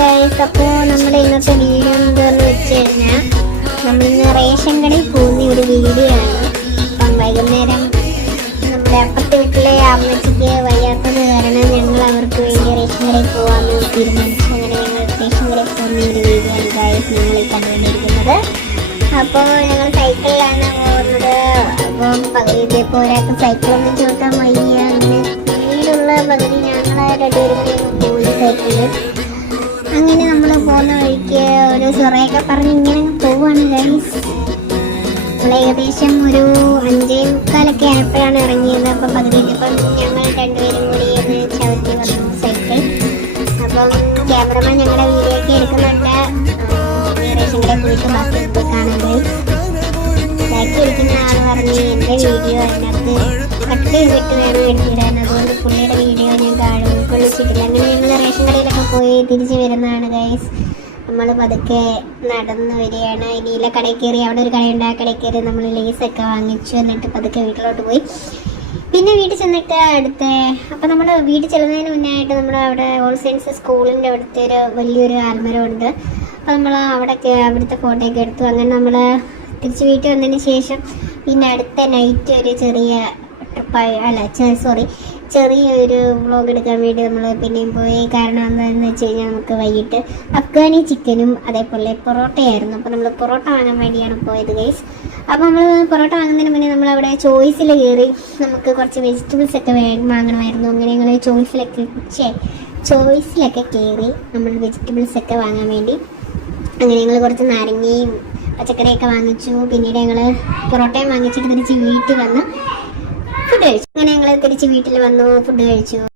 Guys അപ്പോൾ നമ്മുടെ ഇന്നത്തെ വീഡിയോ എന്താന്ന് വെച്ച് കഴിഞ്ഞാൽ നമ്മളിന്ന് റേഷൻ കടയിൽ പോകുന്ന ഒരു വീഡിയോ ആണ്. അപ്പം വൈകുന്നേരം നമ്മുടെ അപ്പുറത്തെ വീട്ടിലെ അമ്മച്ചിക്ക് വയ്യാത്തത് കാരണം ഞങ്ങൾ അവർക്ക് വേണ്ടി റേഷൻ കടയിൽ പോകാമെന്ന് തീരുമാനിച്ചു. അങ്ങനെ ഞങ്ങൾ റേഷൻ കടയിൽ പോകുന്ന ഒരു വീഡിയോ ആണ് ഗൈസ് ഞങ്ങൾ ഈ കണ്ടുകൊണ്ടിരിക്കുന്നത്. അപ്പോൾ ഞങ്ങൾ സൈക്കിളിലാണ് പോകുന്നത്. അപ്പം പകുതി ഇപ്പോൾ ഒരാൾക്ക് സൈക്കിളൊന്നും ചോദിക്കാൻ വയ്യ. അങ്ങനെ പകുതി ഞങ്ങളെ രണ്ടുപേരും സൈക്കിളിൽ ഒരു ചൊറയൊക്കെ പറഞ്ഞ് ഇങ്ങനെ പോവാണ് ഗൈസ് നമ്മൾ ഏകദേശം ഒരു അഞ്ചേ മുക്കാലൊക്കെ ആയപ്പോഴാണ് ഇറങ്ങിയത്. അപ്പം പകുതിയിലിപ്പം ഞങ്ങൾ രണ്ടുപേരും കൂടി ചവിട്ടി വന്നു സൈക്കിൾ അപ്പം ക്യാമറമാൻ ഞങ്ങളുടെ വീഡിയോ ഒക്കെ എടുക്കുന്നുണ്ട് റേഷൻ കടയിൽ പോയിട്ട് ബാക്കി പോയി കാണാൻ ബാക്കി ഇരിക്കുന്ന ആൾ പറഞ്ഞ് എന്റെ വീഡിയോ അതിനകത്ത് കട്ട് ചെയ്തിട്ട് വേണം എടുത്തിടാൻ. അതുകൊണ്ട് പുള്ളിയുടെ വീഡിയോ ഞാൻ കാണും ഉൾക്കൊള്ളിച്ചിട്ടില്ല. അങ്ങനെ ഞങ്ങൾ റേഷൻ കടയിലൊക്കെ പോയി തിരിച്ച് വരുന്നതാണ് ഗൈസ് നമ്മൾ പതുക്കെ നടന്നു വരികയാണ്. ഇനിയിലെ കടയിൽ കയറി അവിടെ ഒരു കടയുണ്ട്. ആ കടയിൽ കയറി നമ്മൾ ലേസൊക്കെ വാങ്ങിച്ചു. എന്നിട്ട് പതുക്കെ വീട്ടിലോട്ട് പോയി. പിന്നെ വീട്ടിൽ ചെന്നിട്ട് അടുത്ത അപ്പം നമ്മൾ വീട്ടിൽ ചെല്ലുന്നതിന് മുന്നായിട്ട് നമ്മൾ അവിടെ ഓൾ സയൻസ് സ്കൂളിന്റെ അവിടുത്തെ ഒരു വലിയൊരു ആൽമരമുണ്ട്. അപ്പം നമ്മൾ അവിടെ അവിടുത്തെ ഫോട്ടോയൊക്കെ എടുത്തു. അങ്ങനെ നമ്മൾ തിരിച്ച് വീട്ടിൽ വന്നതിന് ശേഷം പിന്നെ അടുത്ത നൈറ്റ് ഒരു ചെറിയ അല്ല സോറി ചെറിയൊരു വ്ളോഗ് എടുക്കാൻ വേണ്ടി നമ്മൾ പിന്നെയും പോയി. കാരണം എന്താണെന്ന് വെച്ച് കഴിഞ്ഞാൽ നമുക്ക് വൈകിട്ട് അഫ്ഗാനി ചിക്കനും അതേപോലെ പൊറോട്ടയായിരുന്നു. അപ്പോൾ നമ്മൾ പൊറോട്ട വാങ്ങാൻ വേണ്ടിയാണ് പോയത് ഗൈസ് അപ്പോൾ നമ്മൾ പൊറോട്ട വാങ്ങുന്നതിന് മുന്നേ നമ്മൾ അവിടെ ചോയ്സിൽ കയറി നമുക്ക് കുറച്ച് വെജിറ്റബിൾസ് ഒക്കെ വാങ്ങണമായിരുന്നു. അങ്ങനെ ഞങ്ങൾ ചോയ്സിലൊക്കെ ചേ ചോയ്സിലൊക്കെ കയറി നമ്മൾ വെജിറ്റബിൾസ് ഒക്കെ വാങ്ങാൻ വേണ്ടി അങ്ങനെ ഞങ്ങൾ കുറച്ച് നാരങ്ങയും പച്ചക്കറിയൊക്കെ വാങ്ങിച്ചു. പിന്നീട് ഞങ്ങൾ പൊറോട്ടയും വാങ്ങിച്ചിട്ട് തിരിച്ച് വീട്ടിൽ വന്ന് കഴിച്ചു? അങ്ങനെ ഞങ്ങൾ തിരിച്ച് വീട്ടിൽ വന്നു? ഫുഡ് കഴിച്ചു?